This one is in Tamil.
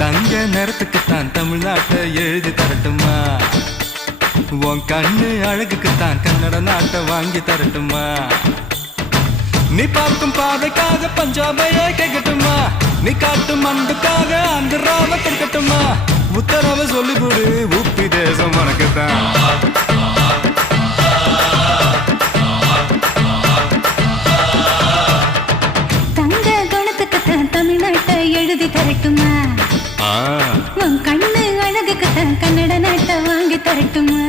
தங்க நிறத்துக்குத்தான் தமிழ்நாட்டை எழுதி தரட்டுமா? உன் கண்ணு அழகுக்குத்தான் கன்னட நாட்டை வாங்கி தரட்டுமா? நீ பார்க்கும் பார்வைக்காக பஞ்சாபையே கேட்கட்டுமா? நீ காட்டும் அன்புக்காக ஆந்திராவை கேட்கட்டுமா? உத்தரவு சொல்லிவிடு, உப்பி தேசம் உனக்குத்தான். தங்க குணத்துக்குத்தான் தமிழ்நாட்டை எழுதி தரட்டுமா? உன் கண்ணு அழகுக்குத்தான் கன்னட நாட்டை வாங்கி தரட்டுமா?